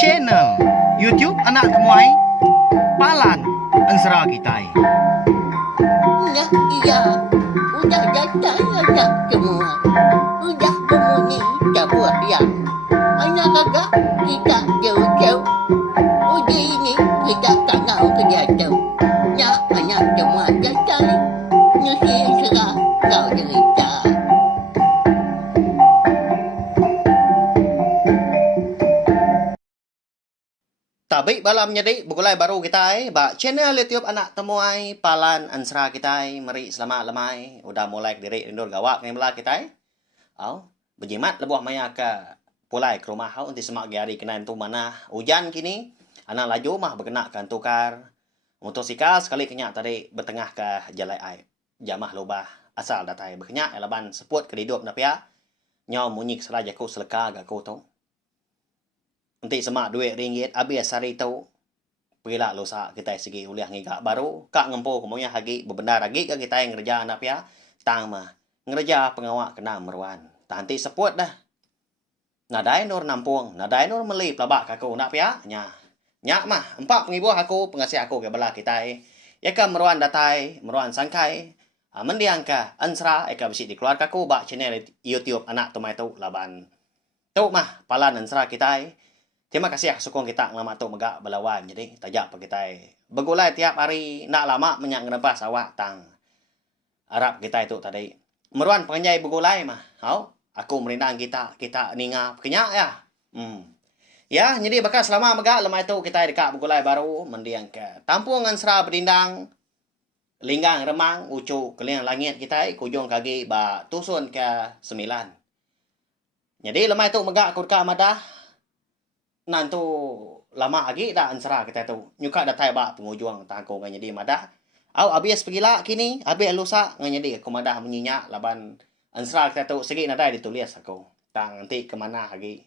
channel YouTube anak temuai Palan Ansra Kitai. Nah, iya, udah datang anak semua. Udah berbunyi sebuah yang anak agak kita jauh-jauh. Uji ini kita tak tahu kerja jauh. Nah, anak semua datang. Nusi serah kau cerita. Tabi balam jadi bukulai baru kita ba channel YouTube anak temuai Palan Ansra kita meri selamat lemai udah mulai diri indur gawak ni mula kita au berjimat lebuh maya ke pulai ke rumah hau nanti semak gari kena tu mana hujan kini anak laju mah berkenakan tukar motosikal sekali kenyak tadi bertengah ke jalan air jamah lubah asal datai berkenyak elaban seput ke hidup napia nyau munyik seraja ku seleka gak ku tu nanti semak duit ringgit habis hari tu pergilah losa kita segi uliah ngigak baru kak ngempo kemunya hagi bebenar lagi ke kita yang ngerja anak ya tang mah ngerja pengawak kena meruan tanti seput dah nadai nur nampung nadai nur meli pelabak aku nak ya nyak mah empat pengibu aku pengasih aku ke belah kita ya kan meruan datai meruan sangkai mendiang ke ansra eka besi dikeluar aku bak channel YouTube anak tomai tu laban tu mah Palan Ansra kita. Terima kasih sokong kita ngelamat tu megak belawan. Jadi tajak pa kita begulai tiap hari nak lama menyak ngerepas awak tang Arab kita itu tadi. Meruan pengenjai begulai mah. Hau, aku merindang kita ninga kenyak ya. Ya, jadi bakal selama megak lemai tu kita dekat begulai baru mendiang ke Tampung Ansra Bedindang Linggang Remang ucu keliang langit kita kujung kaki ba tusun ke 9. Jadi lemai tu megak aku dekat madah nantu lama lagi dah ansra kita tu nyuka datai ba pengujung tangko nganya di madah au abis pergila kini abis lusa nganya di aku madah menyinya laban ansra kita tu segi nadai ditulis aku tang nanti kemana lagi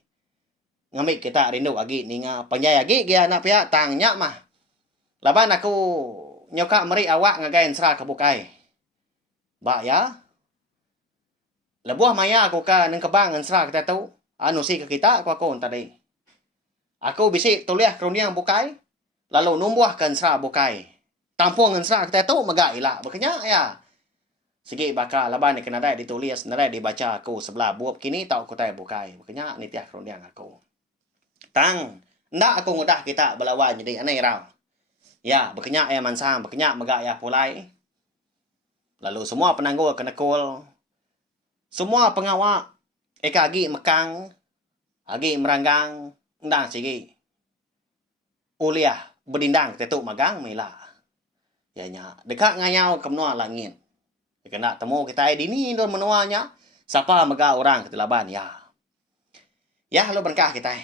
ngamik kita rindu lagi ninga panjai lagi dia anak pihak tangnya mah laban aku nyuka meri awak ngagai ansra kebukai ba ya lebuh maya aku ka neng kebang ansra kita tu anu si ke kita aku tadi aku bisi tuliah kroniang bukai lalu numbuhkan sra bukai tampung sra kita tu megak ila bekenya ya segi bakal laban ni kena dai ditulis nadai dibaca aku sebelah buap kini tau aku tai bukai bekenya ni tiah kroniang aku tang ndak aku ngudah kita belawan jadi anai rau ya bekenya ya mansang bekenya megak ya pulai lalu semua penangguh kena kul semua pengawak eka agi mekang agi meranggang ndang sigi uliah bedindang tetuk magang mila ya nya dekat nganyau ke menua langit kena temu kita dini don menuanya siapa mega orang ketelaban ya lo berkah kita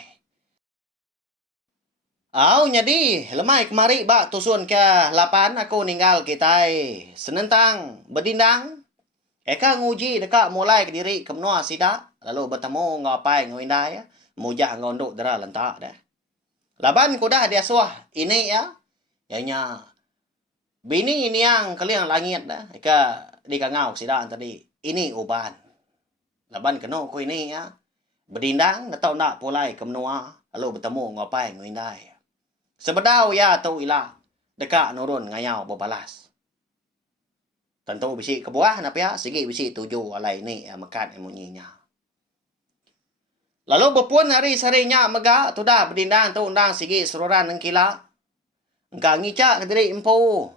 au nyadi lemai kemari bak tusun ke 8 aku ninggal kita senentang bedindang eka nguji dekat mulai ke diri ke menua sida lalu bertemu ngapai ngwindai mujah ngondok dera lentak dah. Laban kudah dia suah ini ya. Yanya bini ini yang kalian langit dah. Ika di kangau sidaan tadi. Ini uban. Laban kena ku ini ya. Bedindang natau nak pulai ke menua lalu bertemu ngapai ngindai. Sebedau ya tu ilah dekat nurun ngayau berbalas. Tentu bisi kebuah napa ya segi bisi tuju alai ni ya mekat emunyinya. Lalu berpun hari sarinya mega tu dah bedindang tu undang sigi seruran nengkila. Engkau ngicak ke diri empu.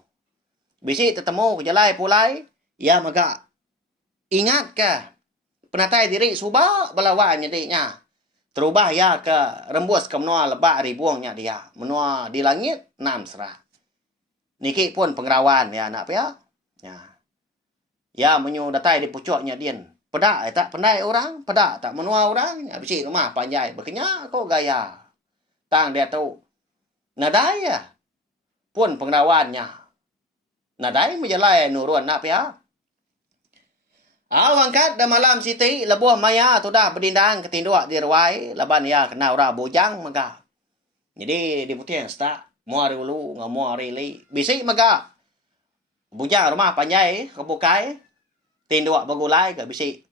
Bisi tetemu ke jalai pulai. Ya mega. Ingat ke. Penatai diri subak belawan jadinya. Terubah ya ke rembus ke menua lebak ribuangnya dia. Menua di langit 6 serah. Niki pun pengerawan ya nak ya. Ya menyu datai di pucuknya dia. Pedak tak pandai orang, pedak tak menua orang, habis rumah panjai berkenya kok gaya. Tang dia tahu. Nadai ya. Pun pengerawannya. Nadai menjalai nurun nak ya. Angkat dah malam siti lebuh maya tu dah berdindang ketinduk di ruai laban ya kena ora bujang mega. Jadi di putih sta muari ulu ngamuari li. Bisi mega. Bujang rumah panjai kebukai. Tinduk bagulai ke bisi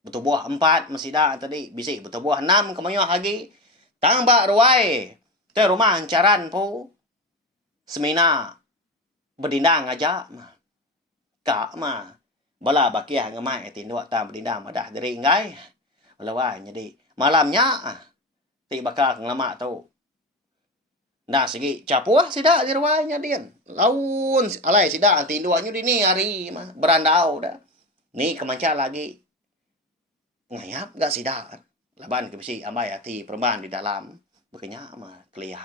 bertubuh 4 masih dah tadi bisik bertubuh 6 kemayuh lagi Tang ba ruai. Te rumah ancaran po. Semina berdindang aja mah. Kak mah. Bala bakia ngamai tindua tam berdindang madah dari ngai. Balawai jadi malamnya ti bakal ngelama tu. Nah segi capuah sida di ruainya dian. Laun alai sida tinduannya di ni hari mah berandau dah. Ni kemanca lagi ngayap gak sida. Laban ke besi ambai hati perempuan di dalam. Bekenya mah kelia.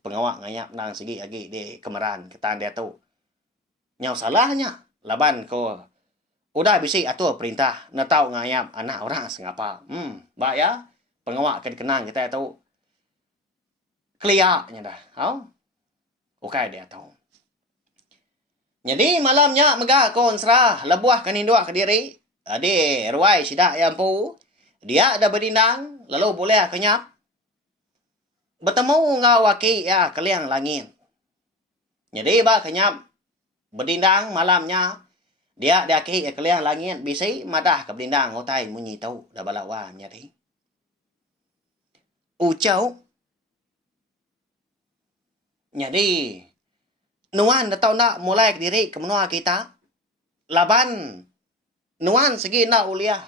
Pengawak ngayap nang segi lagi di kemeran ketan dia tu. Nyau salahnya. Laban ko udah bisi atur perintah na tahu ngayap anak orang sengapa. Baik ya. Pengawak kan kenang kita tahu. Keliaknya dah. Oke dia tahu. Jadi malamnya megah kon serah lebuah kanindua ke diri. Adi ruai sida yang pu. Dia ada berdindang lalu boleh kenyap. Bertemu ngawaki ya keliang langit. Jadi ba kenyap berdindang malamnya. Dia ki keliang langit bisi madah ke berdindang ngotai munyi tahu dah balawa nyari. Ucau. Jadi nuan datau nak mulai ke diri ke menua kita. Laban nuan segi nak uliah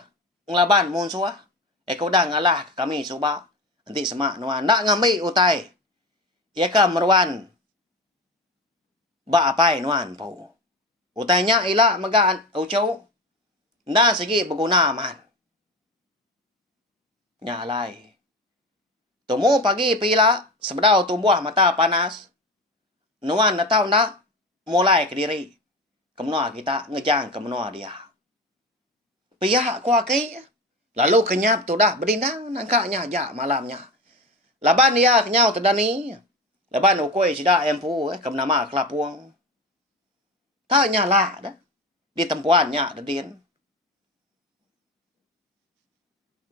ngelaban mun suah. Eko dah ngalah kami suba. Nanti semak nuan nak ngambil utai. Ia ka meruan ba apai nuan po. Utainya ila magaan ucau. Na segi berguna man. Nyalai. Tumu pagi pila sebedau tumbuh mata panas. Nuan datau nak mulai ke diri. Kemenua kita ngejang kemenua dia. Pihak kuaki. Lalu kenyap tu dah berdindang nangkaknya aja malamnya. Laban dia kenyau terdani. Laban ukoi sida empu kemenama kelapuang. Tak nyala dah. Di tempuannya ada din.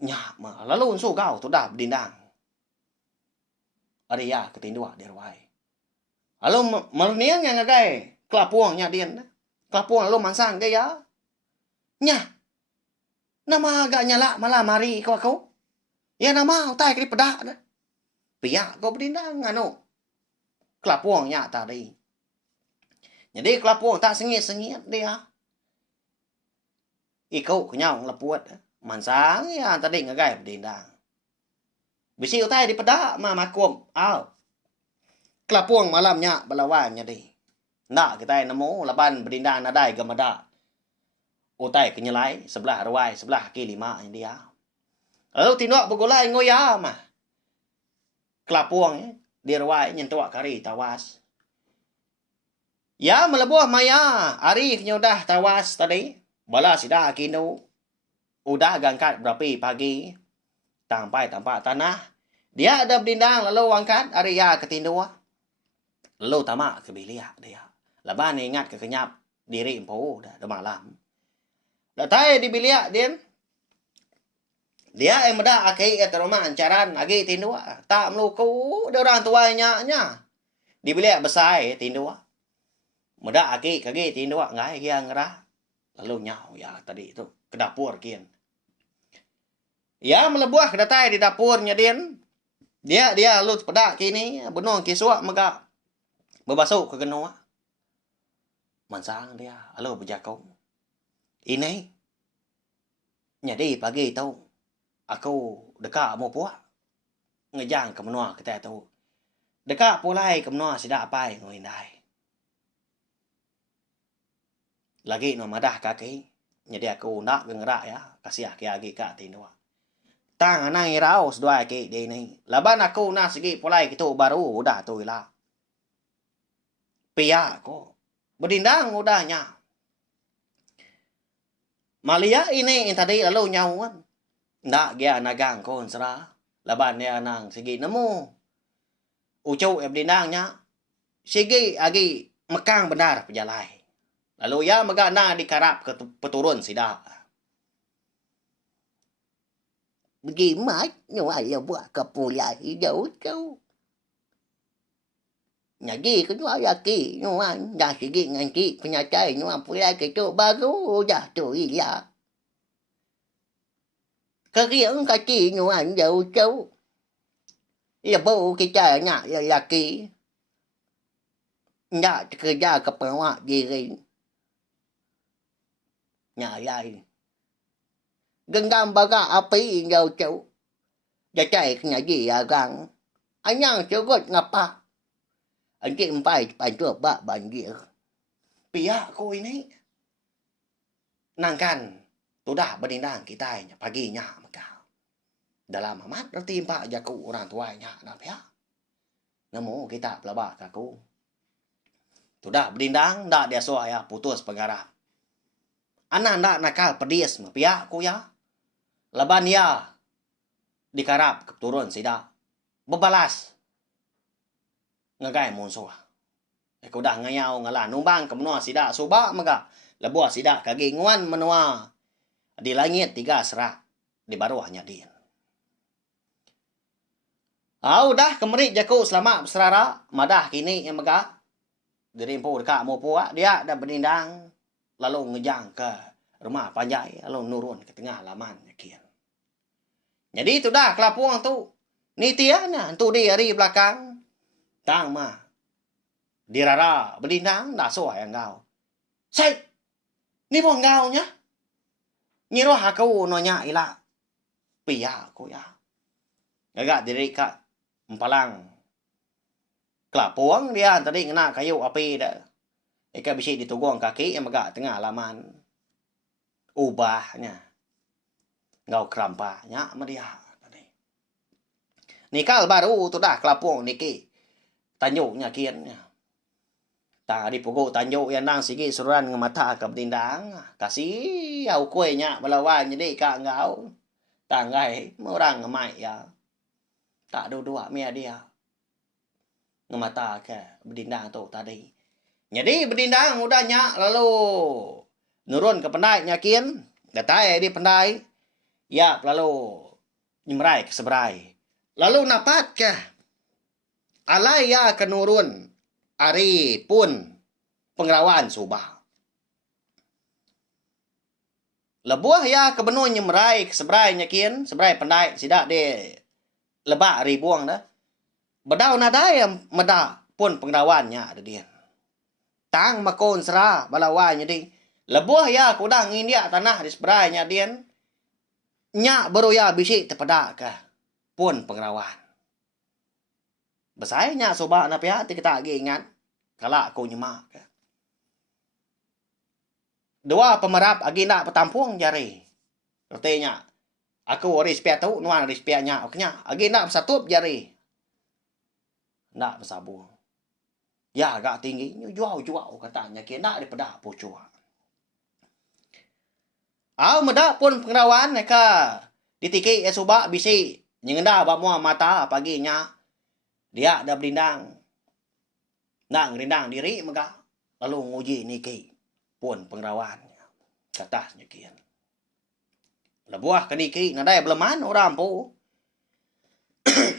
Nyak mah. Lalu unsu kau tu dah berdindang. Ada ya ketindua di ruai. Lalu merniang yang ngagai kelapuangnya din. Kelapuang lalu mansang gaya. Nyah. Nama agak nyala malam hari kau aku. Ya nama utai kiri pedak dah. Pihak kau berdindang anu. Kelapuangnya tadi. Jadi kelapuang tak sengit-sengit dia. Ikau kenyau ngelepuat. Mansang ya tadi ngagai berdindang. Bisi utai di pedak mah makum. Kelapuang malamnya belawannya di. Nak kita nemu laban berdindang nadai gemada. Utai kenyelai sebelah ruai sebelah kaki lima dia. Lalu tindak bergulai ngoya mah. Kelapuang di ruai nyentuak kari tawas. Ya melebuah maya. Hari kenyodah tawas tadi. Bala sida kinu. Udah gangkat berapi pagi. Sampai tampak tanah. Dia ada berdindang lalu angkat. Hari ya ketindua. Lalu tamak ke bilik dia. Laban ingat kekenyap diri empu dah malam. Datai di bilik dia. Dia yang muda akai ke rumah ancaran agi tindua. Tak meluku dia orang tuanya nya. Di bilik besar tindua. Muda aki kagi tindua ngai dia ngerah. Lalu nyau ya tadi itu ke dapur kian. Ya melebuah ke datai di dapurnya din. Dia lalu pedak kini benung kisua mega berbasuh ke genua. Mansang dia lalu berjakau. Ini jadi pagi tahu aku dekat mau puak ngejang ke menua kita tahu. Dekat pulai ke menua sida apai ngoindai. Lagi no madah kaki. Jadi aku nak gengerak ya. Kasih aki agi kak tindua. Tang anang irau sedua aki dia ini. Laban aku nak segi pulai gitu baru udah tu lah. Pia ko. Berdindang udahnya. Malia ini yang tadi lalu nyauan. Nak dia nagang kon serah. Laban dia nang segi nemu. Ucau berdindangnya. Segi agi mekang benar pejalai. Lalu ya megana dikarap ke peturun sida. Bagaimana ayah buat kepulai hijau kau? Jadi kedua laki nyuan dah segi nganti penyatai nyuan pulai ketuk baru dah tu iya. Keriang kaki nyuan jauh jauh. Ya bau kita nya ya laki. Nya kerja ke pewak diri. Nya lai. Genggam baga api ngau chau. Jacai kena ji agang. Anyang cugut ngapa? Anjing empai pantua bak banjir. Pihak ko ini. Nangkan. Tudah berindang kita paginya maka. Dalam amat tertimpa jaku orang tuanya na pihak. Namo kita pelabak aku. Tudah berindang dak dia soaya putus pengarap. Anak ndak nakal pedis pihak ko ya. Laban ya dikarap keturun sida. Bebalas. Ngagai monso. Eko dah ngayau ngala numbang ke menua sida suba maka. Lebuah sida kagi nguan menua. Di langit 3 serak. Di bawahnya din. Udah kemerik jaku selamat berserara. Madah kini yang megah. Dirimpu dekat mopua. Dia dah berindang. Lalu ngejang ke rumah panjai. Lalu nurun ke tengah laman. Jadi itu dah kelapuang tu. Ni tiana. Tu di hari belakang. Tang mah. Dirara berindang. Dah soal yang kau. Say. Ni pun kau nya. Nyiroh aku nonya ila. Pia aku ya. Agak diri kak. Empalang. Kelapuang dia tadi kena kayu api dah. Eka bisi ditugong kaki yang agak tengah laman. Ubahnya. Ngau kerampanya sama dia. Nikal baru tu dah kelapuang niki. Tanjuknya kiannya. Tadi pukul tanjuk yang nang sigi suruhan ngemata ke berindang. Kasih au kuenya melawan jadi kak ngau. Tanggai orang ngemai ya. Tak dua-dua mia dia. Ngemata ke berindang tu tadi. Jadi berindang udahnya lalu nurun ke pendai nyakin. Datai di pendai. Ya lalu nyemrai ke seberai. Lalu napat ke. Alai ya ke nurun. Ari pun pengrawan subah. Lebuah ya ke benun nyemrai ke seberai nyakin. Seberai pendai sidak de lebak ribuang dah. Bedau nadai meda pun pengrawannya ada dia. Tang makon serah balawanya di. Lebuah ya kudang india tanah di seberai nya dia. Nya baru ya bisi terpedak ke pun pengrawan. Besainya soba na pihak kita lagi ingat. Kalau aku nyemak ke. Dua pemerap agi nak petampung jari. Artinya aku rispia tu nuan rispianya oknya agi nak satup jari. Nak bersabung. Ya agak tinggi jual katanya kena daripada pucua. Meda pun pengrawan neka ditiki esuba bisi nyengenda bamua mata paginya. Dia dah berindang. Nak ngerindang diri maka lalu nguji niki pun pengrawan katanya kian. Lebuah ke niki nadai beleman orang pu.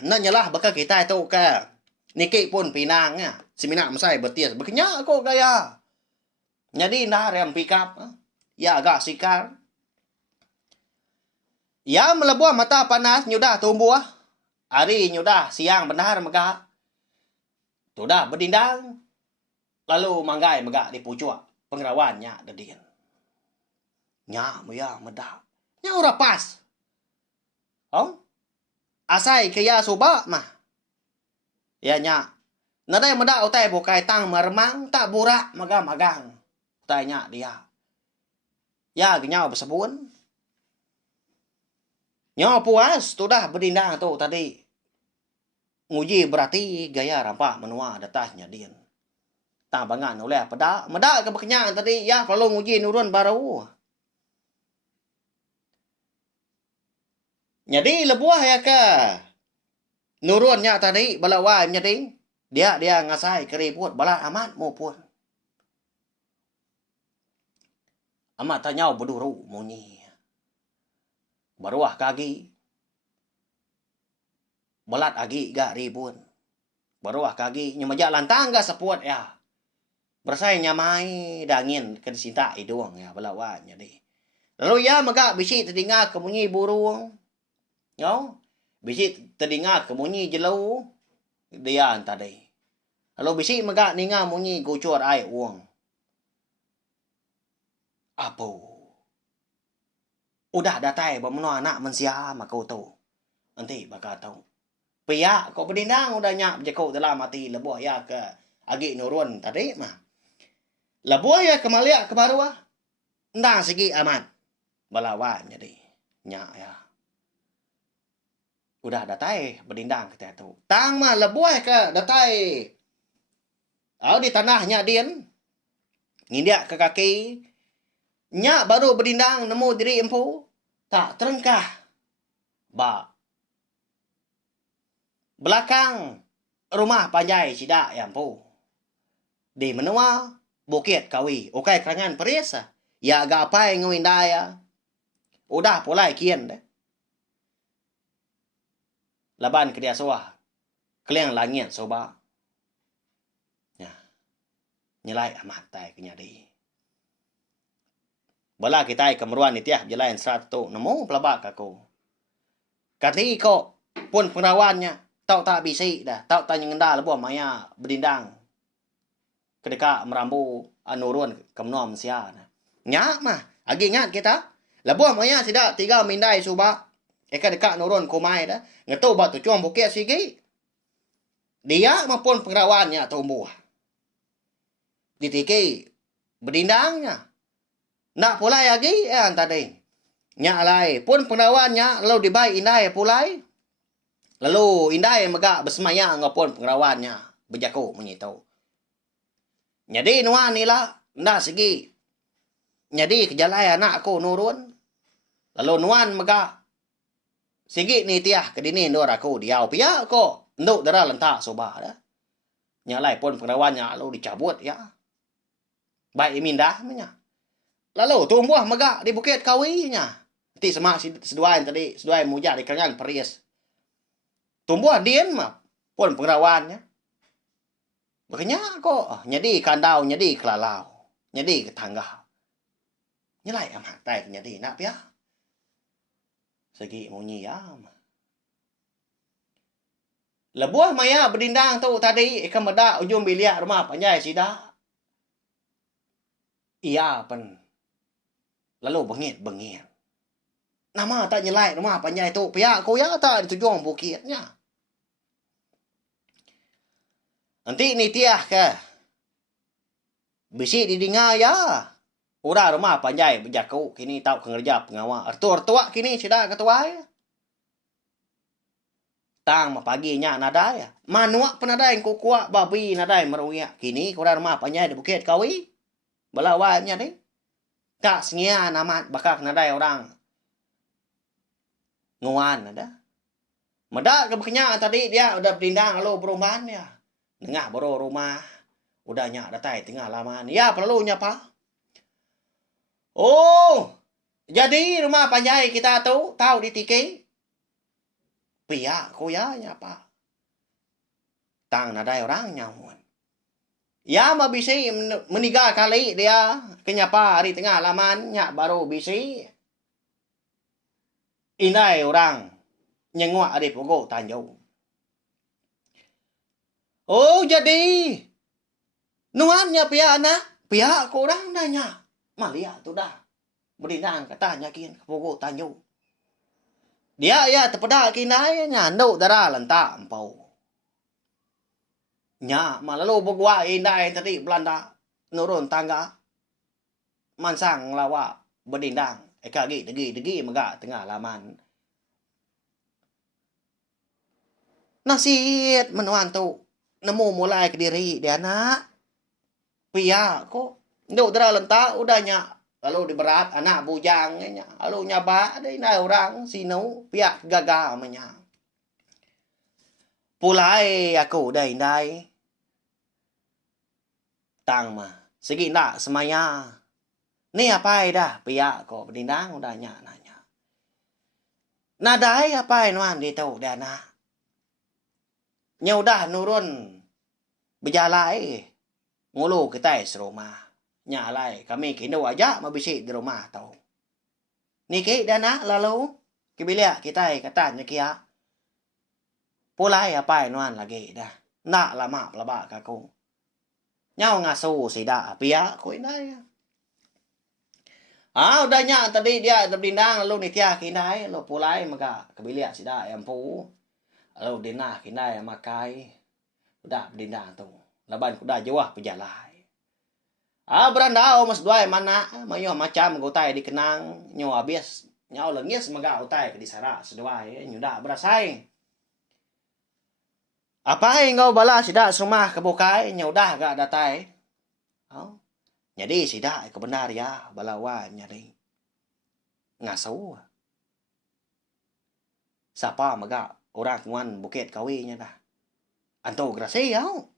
Nanyalah bakal kita itu ke niki pun pinangnya. Seminak masai betis berkenyak aku gaya. Jadi nah rem pick up ya agak sikar. Ya melebuah mata panas nyudah tumbuh. Hari nyudah siang benar maka. Sudah berdindang. Lalu manggai megak di pucuk. Pengrawannya ada dia. Nya ya medak. Nya ora pas. Asai kaya subak mah. Ya nya. Nadai medak utai bukai tang meremang tak burak magang-magang. Tanya dia. Ya genyau bersebun. Nya puas sudah berdindang tu tadi. Nguji berarti gaya rampak menua datahnya dia. Tambangan oleh pedak. Medak ke berkenyak tadi. Ya kalau nguji nurun baru. Jadi lebuah ya ke. Nurunnya tadi. Balawai jadi. Dia ngasai keribut. Balak amat maupun. Amat tanyau berduru munyi. Baruah kaki. Belat agi gak ribun. Baruah kaki. Nyemajak lantang gak sepuat ya. Bersai nyamai dangin ke disinta hidung ya. Belawan jadi. Lalu ya megak bisi terdengar kemunyi burung. Yo. Bisi telinga ke munyi jelau dia tadi. Kalau bisi megak ninga munyi gocor ai uang. Apa? Udah datai bermenua anak mensia maka kau tahu. Nanti bakal tahu. Pihak kau berdindang udah nyak jekau dalam mati lebuh ya ke agi nurun tadi mah. Lebuh ya kemalia ke baru ah. Ndang segi aman. Balawan jadi nyak ya. Udah datai berdindang kita tahu. Tang mah lebuh ke datai. Au di tanahnya dian. Ngindak ke kaki. Nyak baru berdindang nemu diri empu. Tak terengkah. Ba. Belakang rumah panjai sidak ya empu. Di menua bukit kawi. Okai kerangan periasa. Ya gapai ngawindaya. Udah pulai kian deh. Laban ke dia sawah. Keliang langit soba. Ya. Nyelai amat tai kenyadi. Bala kita kemeruan itiah jelain 100 nemu pelabak aku. Kati kok pun perawannya tau tak bisi dah, tau tak nyengendal lebuh maya berdindang. Kedeka merambu anurun kemenom sia. Nyak mah, agi ingat kita. Lebuh maya sidak 3 mindai suba. Eka dekat nurun kumai dah. Ngetu batu cuang bukit sigi. Dia maupun perawannya tumbuh. Ditiki berdindangnya. Nak pulai lagi tadi. Nyak alai pun perawannya lalu dibai indai pulai. Lalu indai megak bersemayang ngapun perawannya berjaku menyitu. Jadi nuan ni lah ndak segi. Jadi kejalai anak aku nurun. Lalu nuan megak segi ni tiah kedini nur aku diau pia ko nduk dara lentak soba dah. Nyalai pun perawannya lalu dicabut ya. Baik mindah nya. Lalu tumbuh megak di bukit kawinya. Ti semak seduain tadi, seduain mujak di kerangan perias. Tumbuh dian mah pun perawannya. Makanya kok nyadi kandau, nyadi kelalau, nyadi ketangga. Nyelai amat tai nyadi nak pia. Segi munyi ya. Lebuah maya berdindang tu tadi ikan meda ujung bilik rumah panjai sida. Iya pen. Lalu bengit. Nama tak nyelai rumah panjai tu. Pihak kau ya tak ditujung bukitnya. Nanti ni tiah ke. Bisi didengar ya. Udah rumah panjai berjaku. Kini tahu kerja pengawal. Artua kini sudah ketua ya. Tang paginya nada ya. Manuak penada yang kukuak babi nada yang meruya. Kini kurang rumah panjai di bukit kawi. Belawannya deh. Tak sengia amat bakal nadai orang. Nguan ada. Medak kebekenyak tadi dia udah berdindang lalu perumahan ya. Nengah baru rumah. Udah nyak datai tengah laman. Ya perlunya pak. Oh. Jadi rumah panjai kita tu tahu ditiki. Pia koyanya pak. Tang nadai orang nyamun. Ya mah bisi meniga kali dia kenyapa hari tengah laman nyak baru bisi inai orang nyengua ada pogo tanjau. Oh jadi nuannya pia anak pia korang nanya malia tu dah berdindang katanya kin pogo tanjau. Dia ya terpedak kinai nyanduk darah lentak empau. Nya malalu begua indai tadi Belanda nurun tangga mansang lawa berdindang eka degi megak tengah laman nasit menuan tu nemu mulai ke diri dia nak pia ko nduk dara lentak udahnya lalu diberat anak bujangnya lalu nyaba ada indai orang sinu pia gagal menya pulai aku dah indai tang mah segi nak semaya ni apa dah pihak kok berdindang udah nanya nadai apa nuan dia tahu dia nak nya udah nurun berjalai ngulu kita serumah nyalai kami kini aja mabisi di rumah tahu ni ke dia nak lalu kebilia kita katanya kia Pulai apa nuan lagi dah. Nak lama pelaba kaku. Nyau ngasu sida pia ko inday. Udah nyak tadi dia berdindang lalu nitia kinai lalu pulai maka kebilia sida empu. Lalu dinah kinai makai. Udah berdindang tu. Laban kuda jawah pejalai. Berandau mas duai mana mayo macam gotai dikenang nyo habis nyau lengis maga utai ke disara seduai nyuda berasai. Apa engkau bala sida rumah kebukai nyudah gak datai. Jadi sida kebenar ya balawa nyari. Ngasu. Siapa maga orang nguan bukit kawinya dah. Anto grasi yau.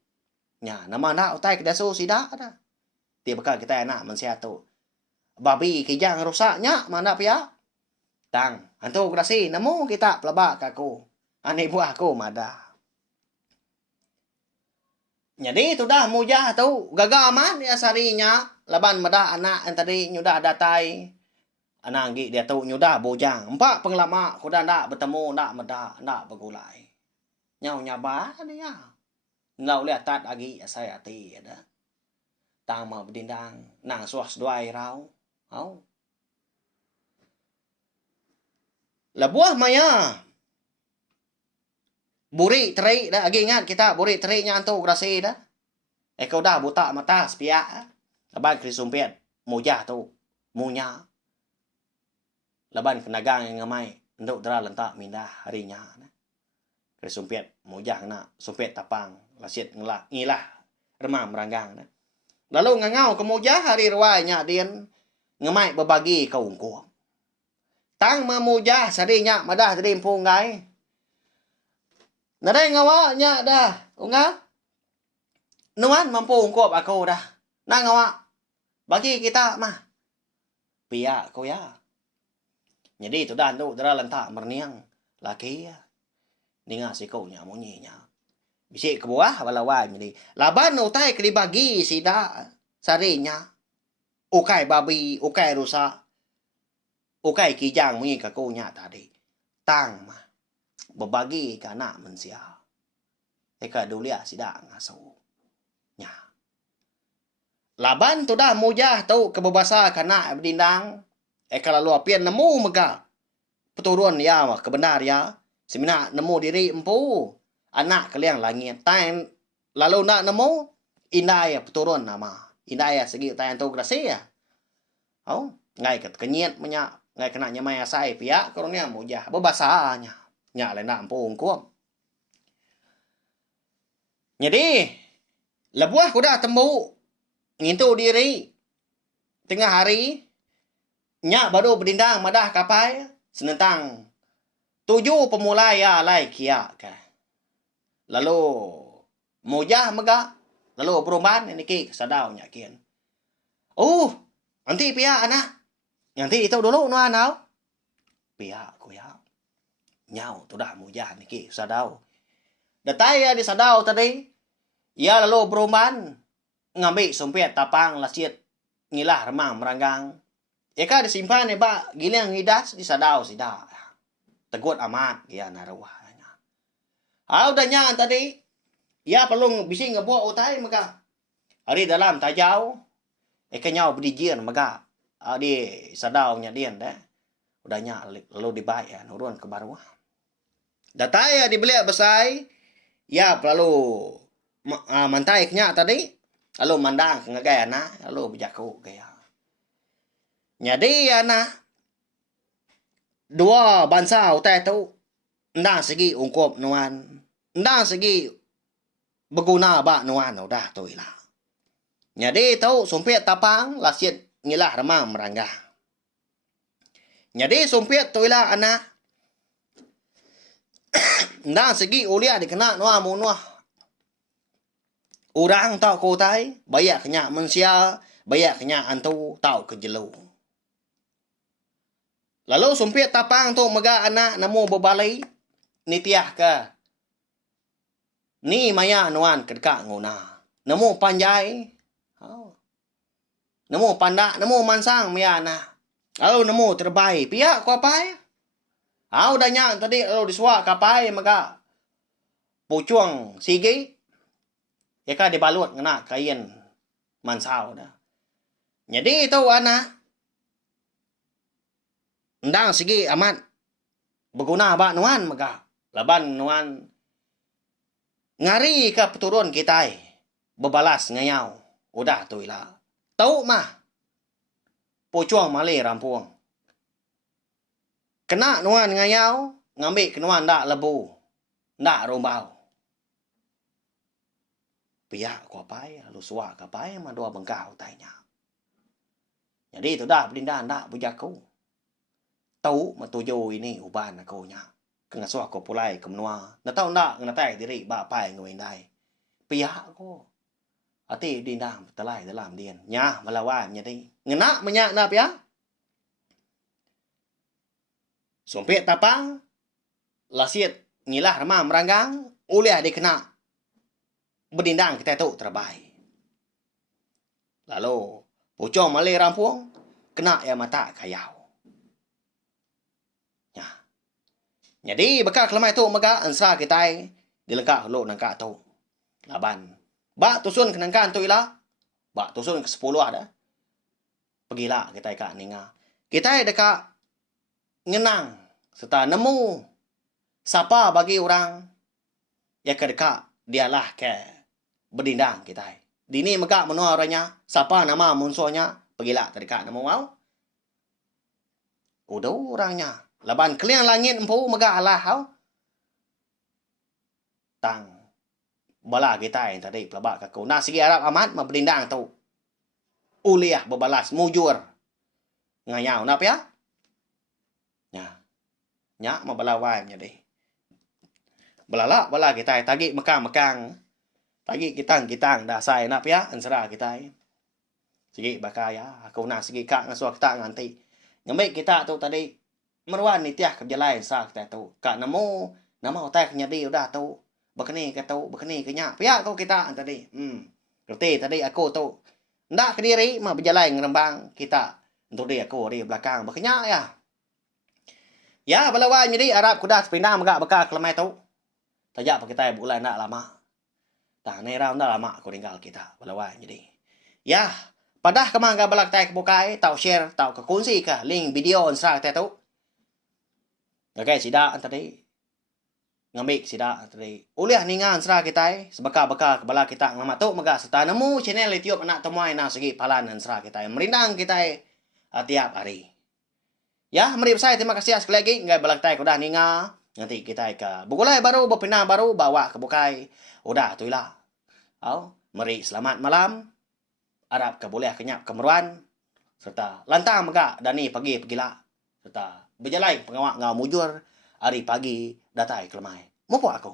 Nya nama nak utai ke dasu sida dah. Dia bakal kita enak mensiatu. Babi kijang rusaknya mana pia? Tang, anto grasi nemu kita pelaba kaku. Ane buah aku mada. Jadi itu dah mujah tu gagaman ya sarinya laban mada anak yang tadi nyudah datai. Anak gi dia tu nyudah bojang. Empat pengelama kuda ndak bertemu ndak meda ndak bergulai. Nyau nyaba dia. Ngau lihat tat agi saya ati ada. Tang ma berdindang nang suas duai rau. Labuah maya. Buri teri dah agi ingat kita buri terinya antu grasi dah. Kau dah buta mata sepia. Laban krisumpiat mujah tu munya. Laban kenagang yang ngamai nduk dra lentak mindah harinya. Krisumpiat mujah kena sumpiat tapang lasit ngilah remam meranggang dah. Lalu ngangau kemujah hari ruainya dian ngamai berbagi kau ungkuam. Tang memujah sarinya madah tadi punggai. Nadai ngawaknya dah, unga. Nuan mampu ungkop aku dah. Nak ngawak. Bagi kita mah. Pia kau ya. Jadi tu dah tu dara lentak merniang laki ya. Ninga si kau nya munyinya. Bisi ke bawah balawan jadi. Laban utai ke dibagi sida sarinya. Ukai babi, ukai rusak. Ukai kijang munyi ke kau nya tadi. Tang mah. Berbagi ke anak manusia. Eka dulia sida ngasu. Nya. Laban tu dah mujah tu kebebasa ke anak berdindang. Eka lalu apian nemu mega. Peturun ya kebenar ya. Semina nemu diri empu. Anak kaliang langit. Tain lalu nak nemu. Indah ya peturun nama. Indah ya segi tain tu grasi ya. Ngai ket kenyit menyak. Ngai kena nyamai asai pihak. Korongnya mujah. Bebasanya. Nya lain nak empung kuam. Jadi, lebuah kuda tembu. Ngintu diri. Tengah hari. Nya baru berdindang madah kapai. Senentang. 7 pemulai ya lai kia. Lalu, mujah mega. Lalu perumahan ini ki sadau nyakin. Nanti pihak anak. Nanti itu dulu nuan nau. Pihak ku ya. Nyau tu dah mujah niki sadau. Datai ya di sadau tadi. Ya lalu beruman. Ngambil sumpit tapang lasit. Ngilah remang meranggang. Eka disimpan ya pak. Gilang ngidas di sadau sida. Tegut amat. Ya narawahnya. Udah nyan tadi. Ya perlu bising ngebuat utai maka. Hari dalam tajau. Eka nyau berdijin maka. Di sadau nya dian dah. Udah nyan lalu dibayar. Nurun ke baruah. Datai ya dibeli besai. Ya lalu mantai kenya tadi. Lalu mandang ngegaya na. Lalu berjaku gaya. Jadi ya na. 2 bangsa utai tu. Ndang segi ungkop nuan. Ndang segi berguna bak nuan. Udah tu ilah. Jadi tu sumpit tapang. Lasit ngilah remang meranggang. Jadi sumpit tu ilah anak. Ndang segi ulia dikena nuah munuah. Orang tau kotai. Bayak kenya manusia. Bayak kenya antu tau kejelu. Lalu sumpit tapang tu mega anak nemu berbalai. Nitiah ke. Ni maya nuan kedekak nguna. Nemu panjai. Nemu pandak. Nemu mansang maya anak. Lalu nemu terbaik. Pihak ku apa ya? Udah nyak tadi lalu disuak kapai maka. pucuang sige ya ka dibalut ngena kain mansau dah. Jadi itu anak ndang sige amat berguna ba nuan maka laban nuan ngari ka peturun kita bebalas ngayau udah tu lah tau mah pucuang malay rampuang kena nuan ngayau ngambil kenuan dak lebu ndak rombau pihak ko pai lu suak ka pai ma dua bengkau tanya jadi tu dah belindan dak bujaku tau ma tuju ini uban aku nya kena suak ko pulai kemnua na tau ndak ngena tai diri ba pai ngoi dai pihak ko ati dindang telai dalam dien nya malawan nya dei ngena menya na pihak sompet tapang lasiet ngilah remam meranggang oleh dikena berdindang kita tu terbaik. Lalu pucung malay rampuang kena ya mata kayau. Ya. Jadi bekal kelemai tu maka ansra kita dilengkap lo nangka tu. Laban. Bak tusun kenangkan tu ilah. Bak tusun ke 10 ada. Pergilah kita ka ninga. Kita dekat ngenang serta nemu siapa bagi orang yang kedekat dialah ke berdindang kita. Dini maka menua orangnya siapa nama musuhnya pergilah terdekat nemu mau. Udah orangnya laban kalian langit empu maka Allah hau. Tang bala kita yang tadi pelabak kaku. Nah segi Arab amat ma berdindang tu. Uliah berbalas mujur. Ngayau napa ya? Ya. Nya ma balawai nya deh. Belalak bala kita tagi mekang-mekang. Tagi kitang dah sai nap ya ansara kita. Sige bakaya aku nak sige kak ngasuh kita nganti. Ngambil kita tu tadi merwan ni tiah ke jalan sa kita tu. Kak nemu nama otak nyadi udah tu. Bekeni ke tu, bekeni ke nya. Pihak kau kita tadi. Roti tadi aku tu. Ndak ke diri mah berjalan ngerembang kita. Untuk dia aku di belakang bekenya ya. Ya balawan jadi Arab kuda sepindah megak bekak kelemai tu. Tajak pa kita bulan nak lama. Tah ni raw dah lama aku tinggal kita balawan jadi. Ya, padah kemang ka balak tay kebukai, tau share, tau ke kunci ka link video ansra tay tu. Gagai sida tadi. Ngambil sida tadi. Uliah ningan ansra kita sebaka-baka kebala kita ngama tu mega serta nemu channel YouTube anak temuai na segi palan ansra kita. Merindang kita tiap hari. Ya, mari saya terima kasih sekali lagi ngai balak tay kuda ninga. Nanti kita ke bukulai baru, berpindah baru, bawa ke bukai. Udah, tu lah. Mari selamat malam. Arab ke boleh kenyap kemeruan. Serta lantang megak dani pagi pergilah. Serta berjalan pengawak ngau mujur. Hari pagi datai kelemai. Mumpuk aku.